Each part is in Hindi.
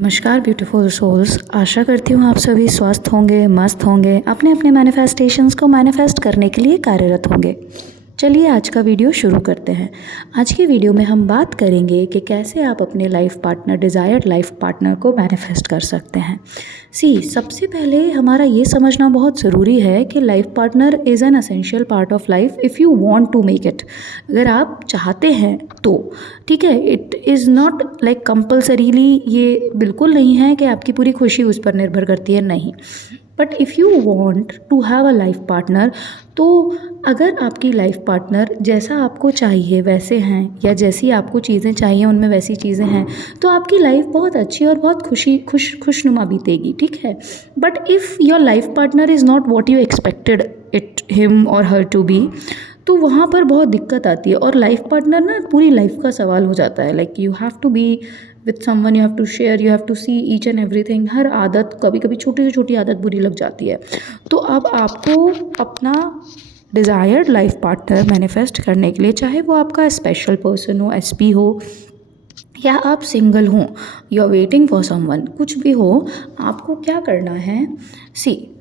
नमस्कार ब्यूटीफुल सोल्स। आशा करती हूँ आप सभी स्वस्थ होंगे, मस्त होंगे, अपने अपने मैनिफेस्टेशंस को मैनिफेस्ट करने के लिए कार्यरत होंगे। चलिए आज का वीडियो शुरू करते हैं। आज की वीडियो में हम बात करेंगे कि कैसे आप अपने life partner, desired life partner को मैनिफेस्ट कर सकते हैं। सबसे पहले हमारा ये समझना बहुत ज़रूरी है कि life partner is an essential part of life if you want to make it. अगर आप चाहते हैं तो ठीक है, it is not like compulsorily, ये बिल्कुल नहीं है कि आपकी पूरी खुशी उस पर निर्भर करती है, नहीं। But if you want to have a life partner, तो अगर आपकी लाइफ पार्टनर जैसा आपको चाहिए वैसे हैं, या जैसी आपको चीज़ें चाहिए उनमें वैसी चीज़ें हैं, तो आपकी लाइफ बहुत अच्छी और बहुत खुशनुमा बीतेगी, ठीक है। But if your life partner is not what you expected it him और हर टू बी, तो वहाँ पर बहुत दिक्कत आती है। और लाइफ पार्टनर ना पूरी लाइफ का सवाल हो जाता है। Like you have to be with someone, you have to share, you have to see each and everything. हर आदत, कभी कभी छोटी से छोटी आदत बुरी लग जाती है। तो अब आपको अपना डिज़ायर्ड लाइफ पार्टनर मैनिफेस्ट करने के लिए, चाहे वो आपका स्पेशल पर्सन हो, एसपी हो, या आप सिंगल हों, you are waiting for someone, कुछ भी हो, आपको क्या करना है।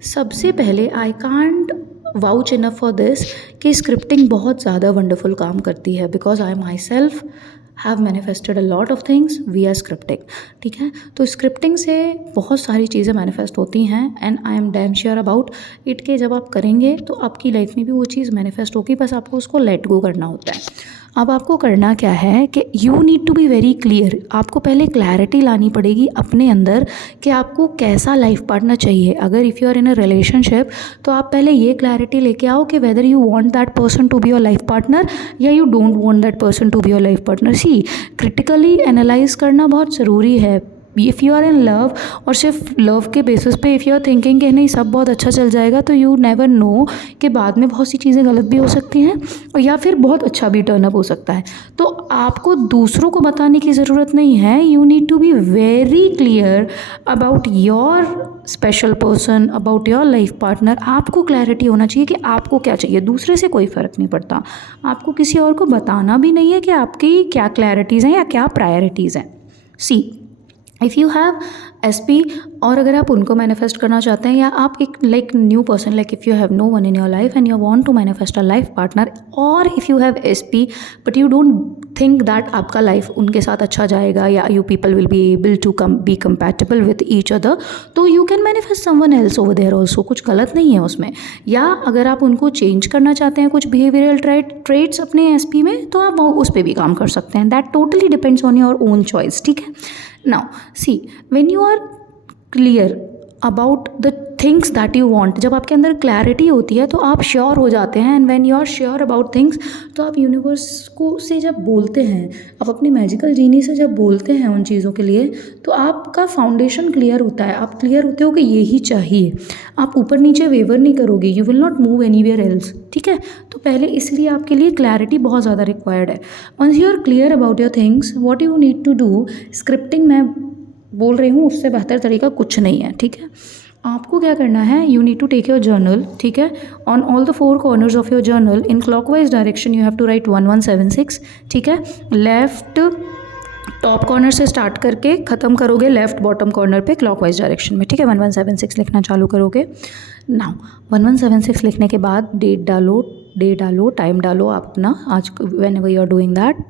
सबसे पहले I can't vouch enough for this कि स्क्रिप्टिंग बहुत ज़्यादा वंडरफुल काम करती है, because I myself have manifested a lot of things we are scripting, ठीक है। तो स्क्रिप्टिंग से बहुत सारी चीज़ें मैनिफेस्ट होती हैं, and I am damn sure about it कि जब आप करेंगे तो आपकी लाइफ में भी वो चीज़ मैनिफेस्ट होगी। बस आपको उसको लेट गो करना होता है। अब आपको करना क्या है कि you need to be very clear. आपको पहले क्लैरिटी लानी पड़ेगी अपने अंदर कि आपको कैसा लाइफ पार्टनर चाहिए। अगर if you are in a relationship, तो आप पहले ये क्लैरिटी लेके आओ कि whether you want that person to be your life partner या you don't want that person to be your life partner. Critically analyse करना बहुत ज़रूरी है। If you are in love, और सिर्फ लव के बेसिस पे इफ़ यू आर थिंकिंग कि नहीं सब बहुत अच्छा चल जाएगा, तो यू नेवर नो कि बाद में बहुत सी चीज़ें गलत भी हो सकती हैं, और या फिर बहुत अच्छा भी टर्न अप हो सकता है। तो आपको दूसरों को बताने की ज़रूरत नहीं है। You need to be very clear about your special person, about your life partner. आपको क्लैरिटी होना चाहिए कि आपको क्या चाहिए। दूसरे से कोई फ़र्क नहीं पड़ता। आपको किसी और को बताना भी नहीं है कि आपकी क्या क्लैरिटीज़ हैं या क्या प्रायोरिटीज़ हैं। इफ़ यू हैव एसपी, और अगर आप उनको मैनिफेस्ट करना चाहते हैं, या आप एक like new person, like if you have no one in your life and you want to manifest a life partner, और if you have SP but you don't think that आपका लाइफ उनके साथ अच्छा जाएगा, या you people will be able to be compatible with each other, तो you can manifest someone else over there also. कुछ गलत नहीं है उसमें। या अगर आप उनको चेंज करना चाहते हैं कुछ बिहेवियरल ट्रेट्स अपने एसपी में, तो आप उस पर भी काम कर सकते हैं। That totally depends on your own choice, ठीक है। Now, when you are clear about the things that you want, जब आपके अंदर क्लैरिटी होती है तो आप श्योर हो जाते हैं। And when you are sure about things, तो आप यूनिवर्स को से जब बोलते हैं, आप अपनी मैजिकल जीनी से जब बोलते हैं उन चीज़ों के लिए, तो आपका फाउंडेशन क्लियर होता है। आप क्लियर होते हो कि यही चाहिए। आप ऊपर नीचे वेवर नहीं करोगे। You will not move anywhere else, ठीक है। तो पहले इसलिए आपके लिए क्लैरिटी बहुत ज़्यादा रिक्वायर्ड है। Once you are clear about your things, what you need to do, scripting मैं बोल रही हूँ, उससे बेहतर तरीका कुछ नहीं है, ठीक है। आपको क्या करना है, you need to take your journal, ठीक है। On all the 4 corners of your journal in clockwise direction you have to write 1176, ठीक है। लेफ्ट टॉप कॉर्नर से स्टार्ट करके ख़त्म करोगे लेफ्ट बॉटम कॉर्नर पे क्लॉकवाइज डायरेक्शन में, ठीक है। 1176 लिखना चालू करोगे। नाउ 1176 लिखने के बाद डेट डालो, टाइम डालो आप अपना। आज whenever you are doing that,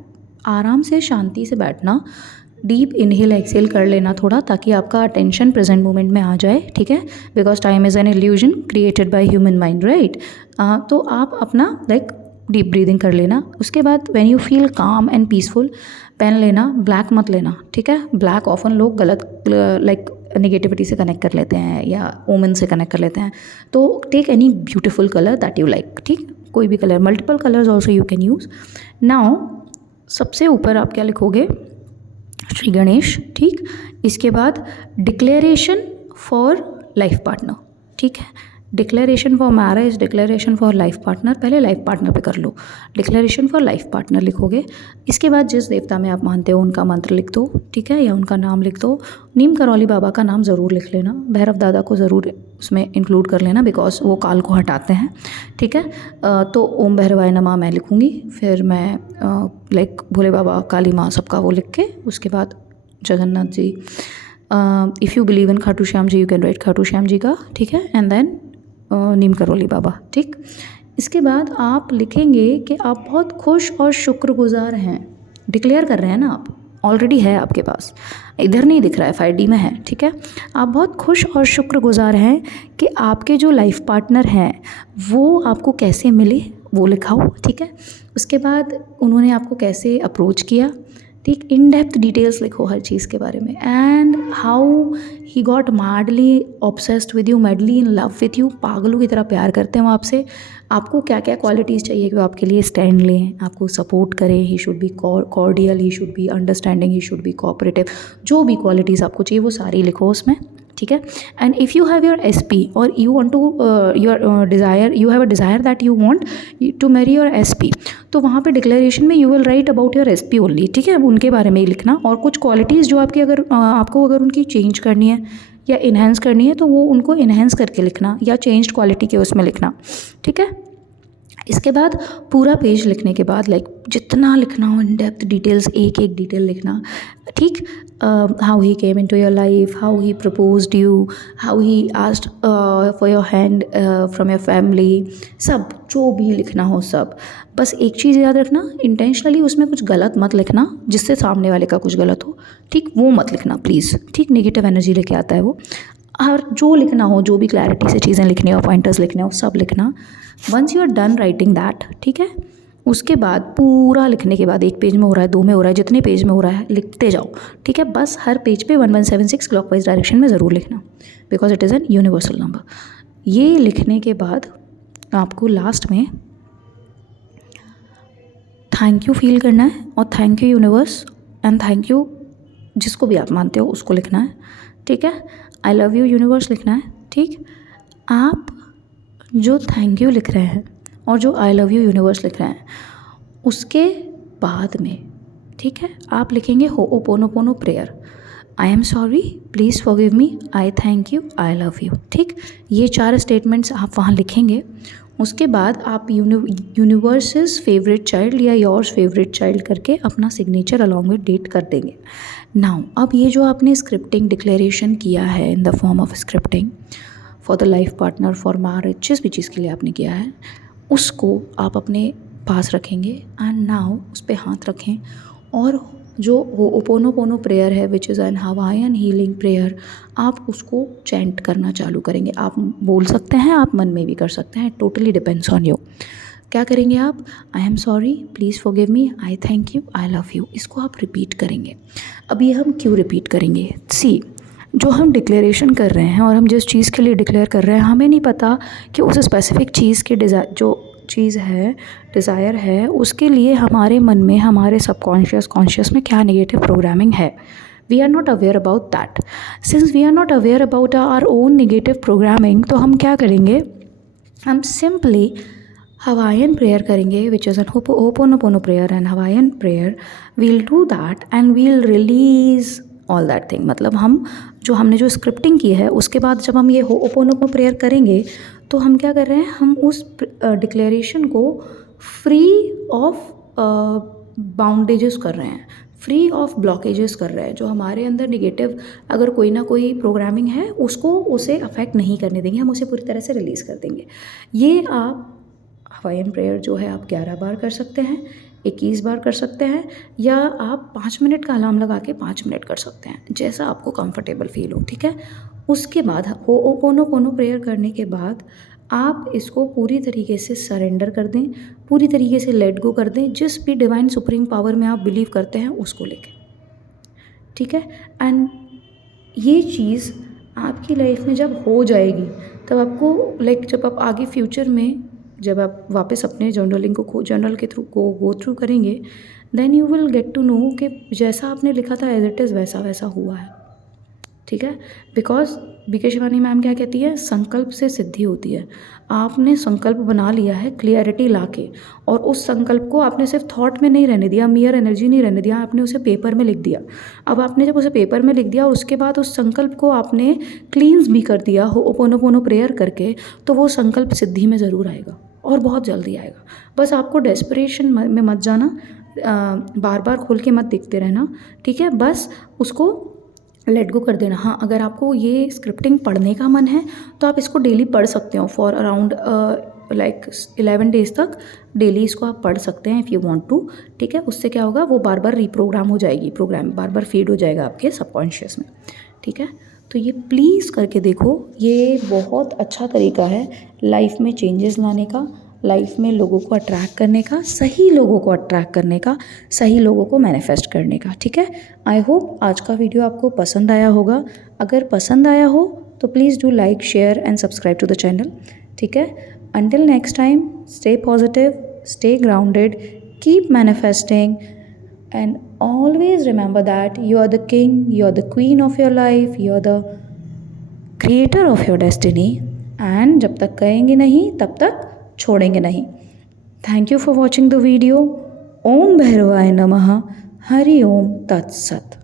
आराम से शांति से बैठना, डीप इनहेल एक्सेल कर लेना थोड़ा, ताकि आपका अटेंशन प्रेजेंट मोमेंट में आ जाए, ठीक है। Because time is an illusion created by human mind, right. तो आप अपना लाइक डीप ब्रीदिंग कर लेना। उसके बाद when you feel calm and peaceful, pen लेना, ब्लैक मत लेना, ठीक है। ब्लैक ऑफन लोग गलत लाइक नेगेटिविटी से कनेक्ट कर लेते हैं या ओमन से कनेक्ट कर लेते हैं। तो take any beautiful colour that you like, ठीक, कोई भी colour, multiple colours also you can use. Now सबसे ऊपर आप क्या लिखोगे, श्री गणेश, ठीक। इसके बाद डिक्लेरेशन फॉर लाइफ पार्टनर, ठीक है। Declaration for marriage, declaration for life partner, पहले लाइफ पार्टनर पे कर लो। डिक्लेरेशन फॉर लाइफ पार्टनर लिखोगे। इसके बाद जिस देवता में आप मानते हो उनका मंत्र लिख दो, ठीक है, या उनका नाम लिख दो। नीम करौली बाबा का नाम ज़रूर लिख लेना, भैरव दादा को ज़रूर उसमें इंक्लूड कर लेना, बिकॉज वो काल को हटाते हैं, ठीक है। तो ओम भैरवाय नमः मैं लिखूँगी, फिर मैं लाइक भोले बाबा, काली माँ, सबका वो लिख के, उसके बाद Jagannath ji, if you believe in Khatu Shyam ji you can write Khatu Shyam ji का, ठीक है, एंड देन नीम करौली बाबा, ठीक। इसके बाद आप लिखेंगे कि आप बहुत खुश और शुक्रगुजार हैं, डिक्लेयर कर रहे हैं ना आप, ऑलरेडी है आपके पास, इधर नहीं दिख रहा है, 5D में है, ठीक है। आप बहुत खुश और शुक्रगुजार हैं कि आपके जो लाइफ पार्टनर हैं वो आपको कैसे मिले, वो लिखाओ, ठीक है। उसके बाद उन्होंने आपको कैसे अप्रोच किया, ठीक, इन डेप्थ डिटेल्स लिखो हर चीज़ के बारे में, and how he got madly obsessed with you, madly in love with you, पागलों की तरह प्यार करते हैं वो आपसे। आपको क्या क्या क्वालिटीज़ चाहिए कि वो आपके लिए स्टैंड लें, आपको सपोर्ट करें, he should be cordial, he should be understanding, he should be cooperative, जो भी क्वालिटीज़ आपको चाहिए वो सारी लिखो उसमें, ठीक है। And if you have your SP और you want to your desire, you have a desire that you want to marry your SP, तो वहाँ पे डिक्लेरेशन में you will write about your SP only, ठीक है, उनके बारे में ही लिखना। और कुछ क्वालिटीज़ जो आपकी अगर आपको अगर उनकी चेंज करनी है या इन्हेंस करनी है तो वो उनको इन्हेंस करके लिखना या चेंज्ड क्वालिटी के उसमें लिखना, ठीक है। इसके बाद पूरा पेज लिखने के बाद लाइक जितना लिखना हो इन डेप्थ डिटेल्स, एक एक डिटेल लिखना, ठीक। How he came into your life, how he proposed you, how he asked for your hand from your family, सब जो भी लिखना हो सब। बस एक चीज़ याद रखना, इंटेंशनली उसमें कुछ गलत मत लिखना जिससे सामने वाले का कुछ गलत हो, ठीक, वो मत लिखना प्लीज़, ठीक, नेगेटिव एनर्जी लेके आता है वो। और जो लिखना हो, जो भी क्लैरिटी से चीज़ें लिखनी हो, पॉइंटर्स लिखने हो, सब लिखना। Once you are done writing that, ठीक है, उसके बाद पूरा लिखने के बाद 1 पेज में हो रहा है, 2 में हो रहा है, जितने पेज में हो रहा है लिखते जाओ, ठीक है। बस हर पेज पे 1176 क्लॉकवाइज डायरेक्शन में ज़रूर लिखना, because it is an universal number. ये लिखने के बाद आपको लास्ट में थैंक यू फील करना है, और thank you universe and thank you जिसको भी आप मानते हो उसको लिखना है, ठीक है। आई लव यू यूनिवर्स लिखना है, ठीक। आप जो थैंक यू लिख रहे हैं और जो आई लव यू यूनिवर्स लिख रहे हैं उसके बाद में, ठीक है, आप लिखेंगे ho'oponopono prayer, I am sorry, please forgive me, I thank you, I love you, ठीक। ये 4 स्टेटमेंट्स आप वहाँ लिखेंगे। उसके बाद आप यूनिवर्सेस फेवरेट चाइल्ड या योर्स फेवरेट चाइल्ड करके अपना सिग्नेचर अलॉन्ग विद डेट कर देंगे। नाउ अब ये जो आपने स्क्रिप्टिंग डिक्लेरेशन किया है in the form of scripting for the life partner, for marriage, जिस भी चीज़ के लिए आपने किया है उसको आप अपने पास रखेंगे एंड नाउ उस पर हाथ रखें, और जो होओपोनोपोनो प्रेयर है विच is N Hawaiian healing prayer, आप उसको चैंट करना चालू करेंगे। आप बोल सकते हैं, आप मन में भी कर सकते हैं, टोटली डिपेंड्स ऑन यू। क्या करेंगे आप, आई am sorry, please forgive me, I thank you, I love you, इसको आप रिपीट करेंगे। अब ये हम क्यों रिपीट करेंगे, सी, जो हम डिक्लेरेशन कर रहे हैं और हम जिस चीज़ के लिए डिक्लेयर कर रहे हैं हमें नहीं पता कि उस स्पेसिफिक चीज़ के जो चीज़ है, डिज़ायर है, उसके लिए हमारे मन में, हमारे सबकॉन्शियस कॉन्शियस में क्या नेगेटिव प्रोग्रामिंग है। We are not aware about that. Since we are not aware about our own negative programming, तो हम क्या करेंगे, हम सिंपली हवाईयन प्रेयर करेंगे which is an ho'oponopono prayer and Hawaiian prayer, we'll do that and we'll release all that thing. मतलब हमने जो स्क्रिप्टिंग की है उसके बाद जब हम ये होओपोनोपोनो प्रेयर करेंगे तो हम क्या कर रहे हैं, हम उस डिक्लेरेशन को फ्री ऑफ बाउंडेजेस कर रहे हैं, फ्री ऑफ ब्लॉकेजेस कर रहे हैं। जो हमारे अंदर निगेटिव अगर कोई ना कोई प्रोग्रामिंग है उसको उसे अफेक्ट नहीं करने देंगे, हम उसे पूरी तरह से रिलीज़ कर देंगे। ये आप हवाईयन प्रेयर जो है आप 11 बार कर सकते हैं, 21 बार कर सकते हैं, या आप 5 मिनट का अलार्म लगा के 5 मिनट कर सकते हैं, जैसा आपको कंफर्टेबल फील हो, ठीक है। उसके बाद होओपोनोपोनो प्रेयर करने के बाद आप इसको पूरी तरीके से सरेंडर कर दें, पूरी तरीके से लेट गो कर दें, जिस भी डिवाइन सुप्रीम पावर में आप बिलीव करते हैं उसको लेके, ठीक है। एंड ये चीज़ आपकी लाइफ में जब हो जाएगी तब आपको जब आप आगे फ्यूचर में जब आप वापस अपने जर्नलिंग को जर्नल के थ्रू गो थ्रू करेंगे, then you will get to know कि जैसा आपने लिखा था एज इट इज़ वैसा वैसा हुआ है, ठीक है। बिकॉज बीके शिवानी मैम क्या कहती है, संकल्प से सिद्धि होती है। आपने संकल्प बना लिया है क्लियरिटी लाके, और उस संकल्प को आपने सिर्फ थॉट में नहीं रहने दिया, मियर एनर्जी नहीं रहने दिया, आपने उसे पेपर में लिख दिया। अब आपने जब उसे पेपर में लिख दिया और उसके बाद उस संकल्प को आपने क्लींस भी कर दिया होओपोनोपोनो प्रेयर करके, तो वो संकल्प सिद्धि में ज़रूर आएगा और बहुत जल्दी आएगा। बस आपको डेस्परेशन में मत जाना, बार बार खोल के मत देखते रहना, ठीक है। बस उसको लेट गो कर देना। हाँ, अगर आपको ये स्क्रिप्टिंग पढ़ने का मन है तो आप इसको डेली पढ़ सकते हो फॉर अराउंड लाइक 11 डेज़ तक डेली इसको आप पढ़ सकते हैं इफ़ यू वांट टू। ठीक है, उससे क्या होगा, वो बार बार रीप्रोग्राम हो जाएगी, प्रोग्राम बार बार फीड हो जाएगा आपके सबकॉन्शियस में। ठीक है, तो ये प्लीज़ करके देखो, ये बहुत अच्छा तरीका है लाइफ में चेंजेस लाने का, लाइफ में लोगों को अट्रैक्ट करने का, सही लोगों को अट्रैक्ट करने का, सही लोगों को मैनिफेस्ट करने का। ठीक है, आई होप आज का वीडियो आपको पसंद आया होगा। अगर पसंद आया हो तो please do like, share and subscribe to the channel. ठीक है, until next time, stay positive, stay grounded, keep manifesting, and always remember that you are the king, you are the queen of your life, you are the creator of your destiny, and जब तक कहेंगे नहीं तब तक छोड़ेंगे नहीं। Thank you for watching the video. ओम भैरवाय नमः। हरि ओम तत्सत।